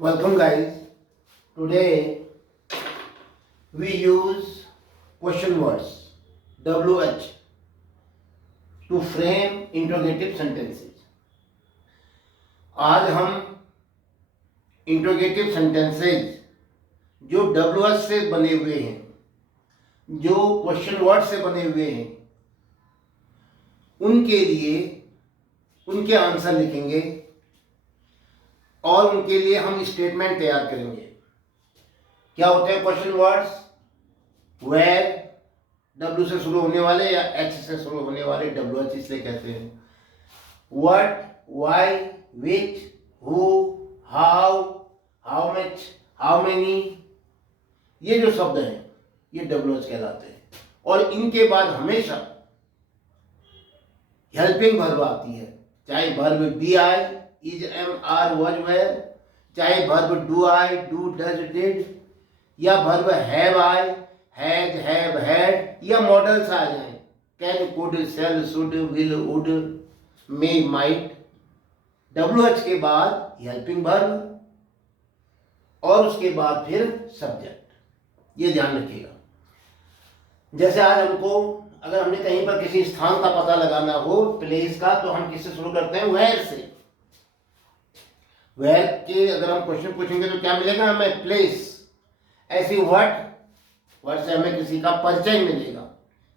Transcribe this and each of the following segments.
Welcome guys. Today we use question words WH to frame interrogative sentences. आज हम interrogative sentences जो WH से बने हुए हैं, जो क्वेश्चन वर्ड से बने हुए हैं, उनके लिए उनके आंसर लिखेंगे और उनके लिए हम स्टेटमेंट तैयार करेंगे। क्या होते हैं क्वेश्चन वर्ड्स? वेयर, W से शुरू होने वाले या H से शुरू होने वाले, WH इसलिए कहते हैं। What, why, which, who, how, how much, how many, ये जो शब्द हैं ये WH कहलाते हैं। और इनके बाद हमेशा हेल्पिंग वर्ब आती है, चाहे verb be I, is, am, are, was, were, चाहे verb do I, do, does, did, या verb have I, has, have, had, या मॉडल्स आ जाएं, can, could, shall, should, will, would, may, might. WH के बाद हेल्पिंग वर्ब और उसके बाद फिर सब्जेक्ट, ये ध्यान रखिएगा। जैसे आज हमको अगर हमने कहीं पर किसी स्थान का पता लगाना हो, प्लेस का, तो हम किससे शुरू करते हैं? वेयर से। वेयर के अगर हम क्वेश्चन पूछेंगे तो क्या मिलेगा हमें? प्लेस। ऐसी व्हाट, व्हाट से हमें किसी का परिचय मिलेगा,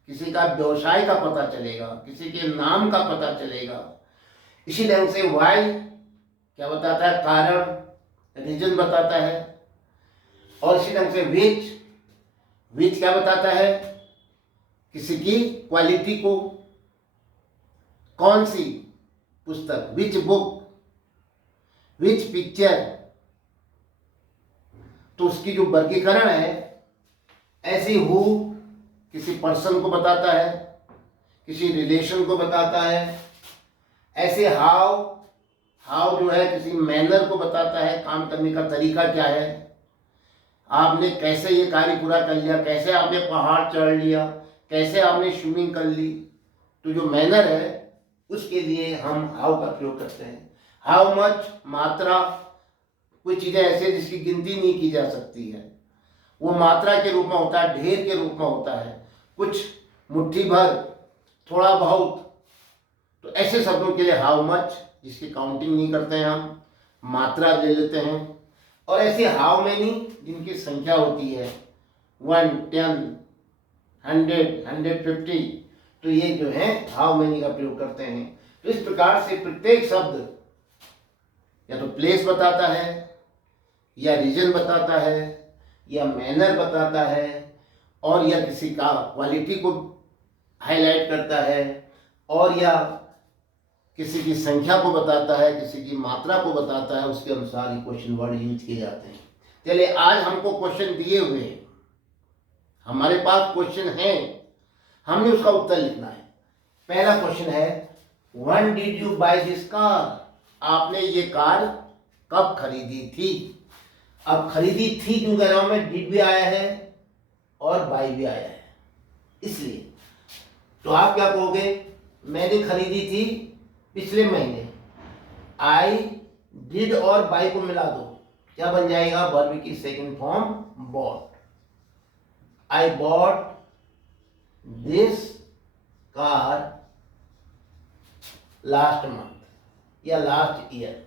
किसी का व्यवसाय का पता चलेगा, किसी के नाम का पता चलेगा। इसी ढंग से व्हाई क्या बताता है? कारण, रीजन बताता है। और इसी ढंग से विच, विच क्या बताता है? किसी की क्वालिटी को। कौन सी पुस्तक, विच बुक, विच पिक्चर, तो उसकी जो वर्गीकरण है। ऐसी हु किसी पर्सन को बताता है, किसी रिलेशन को बताता है। ऐसे हाउ, हाउ जो है किसी मैनर को बताता है, काम करने का तरीका क्या है, आपने कैसे ये कार्य पूरा कर लिया, कैसे आपने पहाड़ चढ़ लिया, कैसे आपने स्विमिंग कर ली। तो जो मैनर है उसके लिए हम हाउ का प्रयोग करते हैं। हाउ मच, मात्रा, कुछ चीज़ें ऐसी जिसकी गिनती नहीं की जा सकती है, वो मात्रा के रूप में होता है, ढेर के रूप में होता है। कुछ मुट्ठी भर, थोड़ा बहुत, तो ऐसे शब्दों के लिए हाउ मच, जिसकी काउंटिंग नहीं करते हैं हम, मात्रा ले लेते हैं। और ऐसे हाउ मेनी जिनकी संख्या होती है 1, 10, 100, 150, तो ये जो है हाउ मेनी का प्रयोग करते हैं। तो इस प्रकार से प्रत्येक शब्द या तो प्लेस बताता है, या रीजन बताता है, या मैनर बताता है, और या किसी का क्वालिटी को हाईलाइट करता है, और या किसी की संख्या को बताता है, किसी की मात्रा को बताता है। उसके अनुसार ये क्वेश्चन वर्ड यूज किए जाते हैं। चलिए, आज हमको क्वेश्चन दिए हुए हैं, हमारे पास क्वेश्चन है, हमने उसका उत्तर लिखना है। पहला क्वेश्चन है, when did you buy this car? आपने ये कार कब खरीदी थी? अब खरीदी थी क्यों कह रहा हूं मैं? डिड भी आया है और बाय भी आया है, इसलिए। तो आप क्या कहोगे? मैंने खरीदी थी पिछले महीने। आई, डिड और बाय को मिला दो, क्या बन जाएगा? वर्ब की second form bought. I bought this car last month या लास्ट ईयर।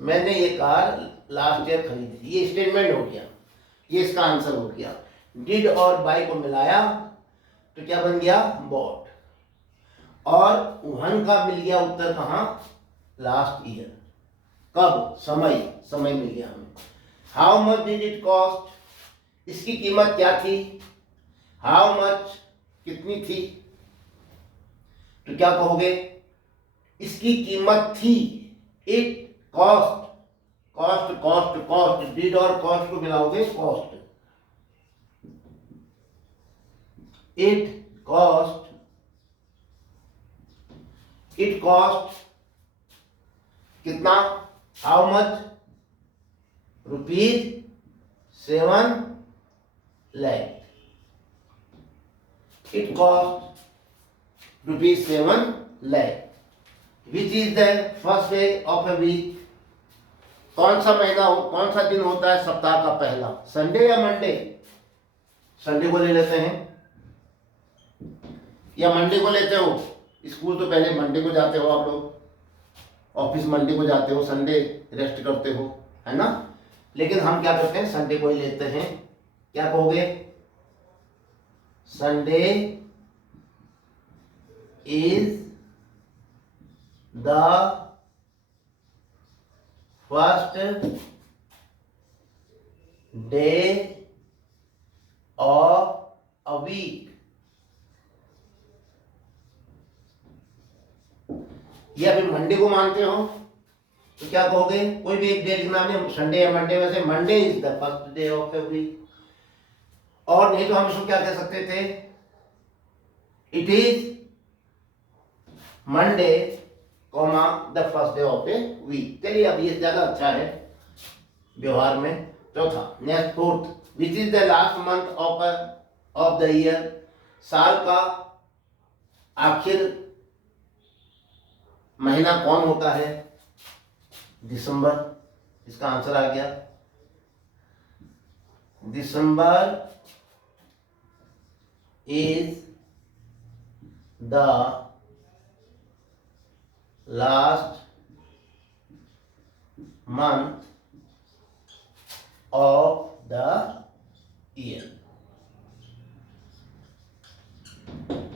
मैंने ये कार लास्ट ईयर खरीदी थी। ये स्टेटमेंट हो गया, ये इसका आंसर हो गया। डिड और बाय को मिलाया तो क्या बन गया? बॉट। और वन का मिल गया उत्तर कहाँ? Last year. कब? समय, समय मिल गया हमें। How much did it cost? इसकी कीमत क्या थी? हाउ मच कितनी थी? तो क्या कहोगे? इसकी कीमत थी। It cost, cost, cost, cost, did और कॉस्ट को मिलाओगे cost. It cost, it cost कितना? How much? ₹7 lakh। It cost ₹7 lakh, which is the first day of a week, कौन सा महीना हो, कौन सा दिन होता है सप्ताह का पहला, संडे या मंडे? संडे को ले लेते हैं या मंडे को लेते हो? स्कूल तो पहले मंडे को जाते हो आप लोग, ऑफिस मंडे को जाते हो, संडे रेस्ट करते हो, है ना? लेकिन हम क्या करते हैं, संडे को ही लेते हैं। क्या कहोगे? Sunday is the first day of a week. ये अभी मंडे को मानते हो तो क्या कहोगे? कोई भी एक डे लिखना है, संडे या मंडे में से Monday is the first day of the week. और नहीं तो हम इसको क्या कह सकते थे? It is Monday comma the first day of the week. चलिए अब ये ज्यादा अच्छा है व्यवहार में। चौथा, next fourth, which is the last month of the year. साल का आखिर महीना कौन होता है? दिसंबर। इसका आंसर आ गया December is the last month of the year.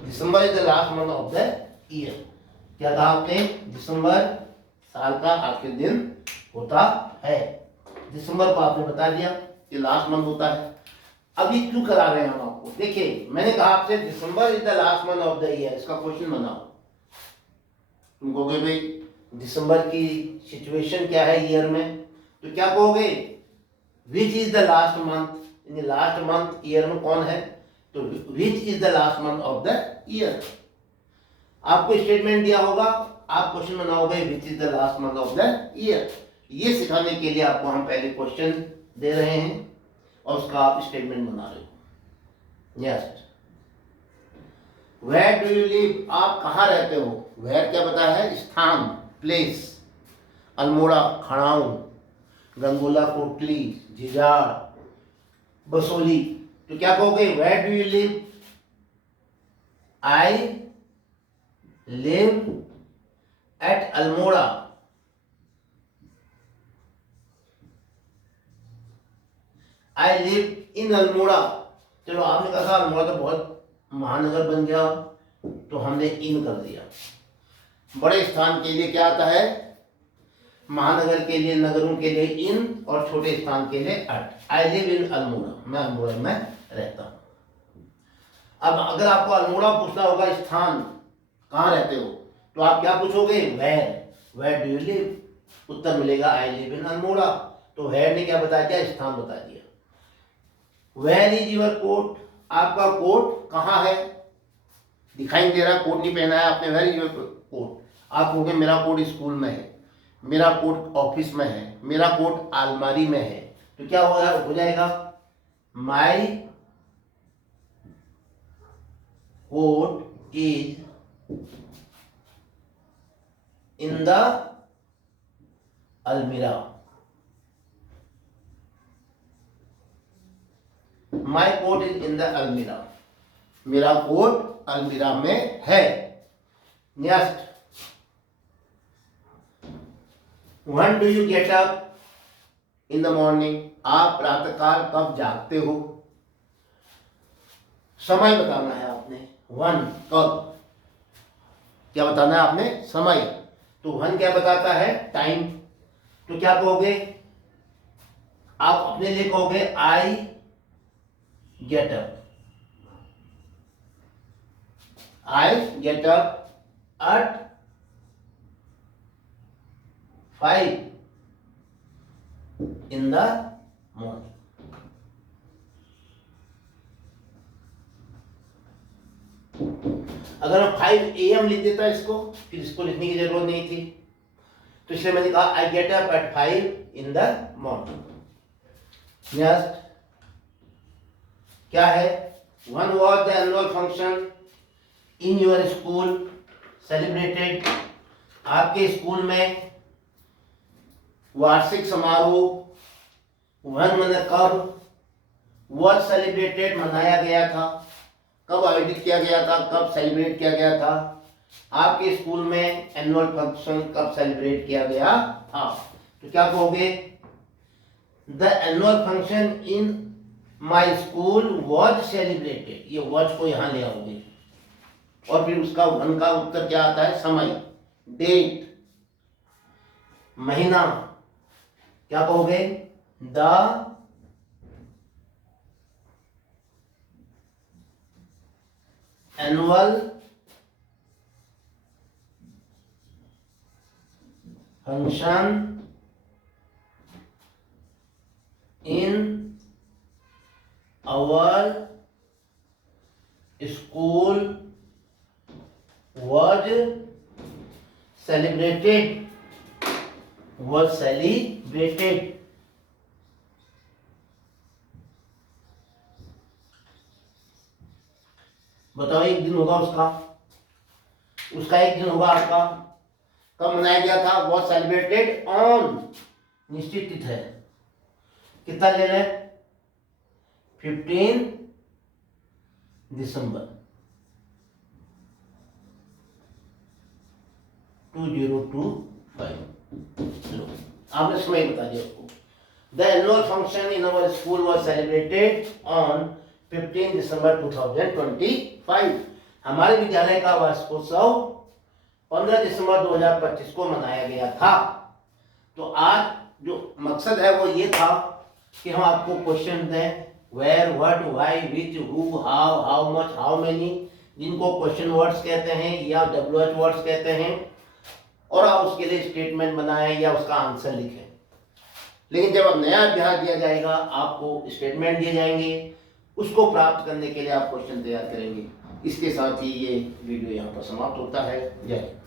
December is the last month of the year. क्या कहा आपने? दिसंबर साल का आखिर दिन होता है। दिसंबर को आपने बता दिया कि लास्ट मंथ होता है। अभी क्यों करा रहे हैं हम आपको? देखिए, मैंने कहा आपसे December is the last month of the year. इसका क्वेश्चन बनाओ। तुम कहोगे भाई दिसंबर की सिचुएशन क्या है ईयर में, तो क्या कहोगे? विच is the last month. In last month year में कौन है? तो विच is the last month of the year. आपको स्टेटमेंट दिया होगा, आप क्वेश्चन बनाओगे विच is the last month of the year. ये सिखाने के लिए आपको हम पहले क्वेश्चन दे रहे हैं और उसका आप स्टेटमेंट बना रहे हो। Next, where do you live. आप कहाँ रहते हो? वेयर क्या बताया है? स्थान, प्लेस। अल्मोड़ा, खड़ाऊ, गंगोला कोटली, झिझाड़, बसोली। तो क्या कहोगे? Where do you live? I live at Almora. I live in Almora. चलो आपने कहा अल्मोड़ा तो बहुत महानगर बन गया, तो हमने इन कर दिया। बड़े स्थान के लिए क्या आता है? महानगर के लिए, नगरों के लिए इन, और छोटे स्थान के लिए at. I live in Almora. मैं अल्मोड़ा में रहता हूं। अब अगर आपको अल्मोड़ा पूछना होगा स्थान, कहाँ रहते हो, तो आप क्या पूछोगे? Where do you live. उत्तर मिलेगा आई लिव इन अल्मोड़ा। तो वेयर ने क्या बता दिया? स्थान बता दिया। Where is your coat. आपका कोट कहाँ है? दिखाई दे रहा, कोट नहीं पहना है आपने। Where is your coat. आप कहोगे मेरा कोट स्कूल में है, मेरा कोट ऑफिस में है, मेरा कोट अलमारी में है। तो क्या हो जाएगा? माई कोट इज इन द अलमीरा। माई कोट इज इन द अलमीरा। मेरा कोट अलमीरा में है। Next, when do you get up in the morning. आप प्रातःकाल कब जागते हो? समय बताना है आपने। वन, कब। क्या बताना है आपने? समय। तो वन क्या बताता है? टाइम। तो क्या कहोगे? आप अपने लिए कहोगे I get up. I get up at 5 in the morning. अगर हम 5 AM लिख देता इसको, फिर इसको लिखने की जरूरत नहीं थी, तो इसलिए मैंने कहा I get up at 5 in the morning. Next क्या है? One was the annual function in your school celebrated. आपके स्कूल में वार्षिक समारोह, वन मैंने कब, वॉज सेलिब्रेटेड मनाया गया था, कब आयोजित किया गया था, कब सेलिब्रेट किया गया था। आपके स्कूल में एनुअल फंक्शन कब सेलिब्रेट किया गया था, तो क्या कहोगे, the annual function in my school was celebrated, ये वॉज को यहां ले आओगे और फिर उसका वन का उत्तर क्या आता है, समय, डेट, महीना, क्या कहोगे, the annual function in our school was celebrated, was celebrated। बताओ एक दिन होगा उसका एक दिन होगा आपका, कब मनाया गया था, was celebrated on, निश्चित तिथि है, कितना ले रहे, 15 दिसंबर 2025। चलो आपने समय बता दिया उसको। The annual function in our school was celebrated on 15 दिसंबर 2025। हमारे विद्यालय का वार्षिकोत्सव 15 दिसंबर 2025 को मनाया गया था। तो आज जो मकसद है वो ये था कि हम आपको क्वेश्चन दें, where, what, why, which, who, how much, how many, जिनको क्वेश्चन वर्ड्स कहते हैं या WH वर्ड्स कहते हैं, और आप उसके लिए स्टेटमेंट बनाएं या उसका आंसर लिखें। लेकिन जब अब नया अध्याय दिया जाएगा, आपको स्टेटमेंट दिए जाएंगे, उसको प्राप्त करने के लिए आप क्वेश्चन तैयार करेंगे। इसके साथ ही ये वीडियो यहाँ पर समाप्त होता है। जय हिंद।